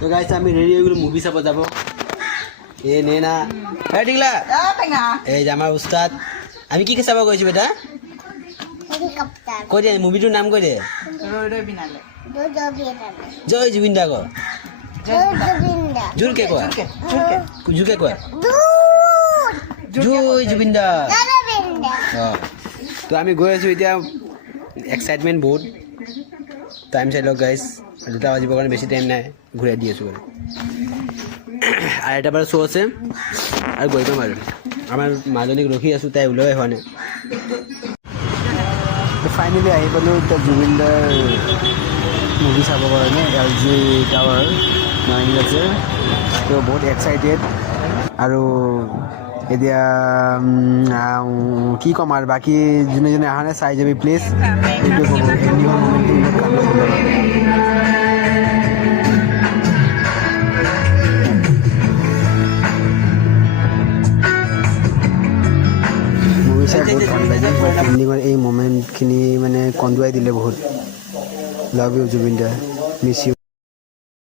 তো গাইছ আমি রেডি হয়ে গেল মুভি চাব যাব এ নে না এই ঠিকলা এই যে আমার উস্তাদ আমি কি কি চাব গৈছো বেটা হেলিকপ্টার কৈ দে মুভিটোৰ নাম কৈ দে ৰৈ বিনালে জয় জুবিন দা কয় জুবিনদা জোৰকে কোৱা জোৰকে জোৰকে কোৱা দূর জয় জুবিন দা জুবিনদা তো আমি গৈ আছোঁ এতিয়া এক্সাইটমেণ্ট বহুত টাইম চাই লওক গাইজ 2টা বাজিবৰ কাৰণে বেছি টাইম নাই ঘূৰাই দি আছোঁ বাৰু আৰু এটা বাৰ শ্ব' আছে আৰু গৈ পাম আৰু আমাৰ মাজনীক ৰখি আছোঁ তাই ওলোৱাই হোৱা নাই ফাইনেলি আহি পালোঁ এতিয়া জুবিন দাৰ মুভি চাবৰ কাৰণে LG টাৱাৰ নাৰেংগী আছে তো বহুত এক্সাইটেড আৰু এতিয়া কি ক'ম আৰু বাকী যোনে যোনে অহা নাই চাই যাবি প্লিজ এইটোৱে ক'ব এণ্ডিঙৰ মমেণ্টটো বহুত কান্দ মুভি চাই বহুত ভাল লাগে এণ্ডিঙৰ এই মমেণ্টখিনি মানে কন্দুৱাই দিলে বহুত love you Zubeen da miss U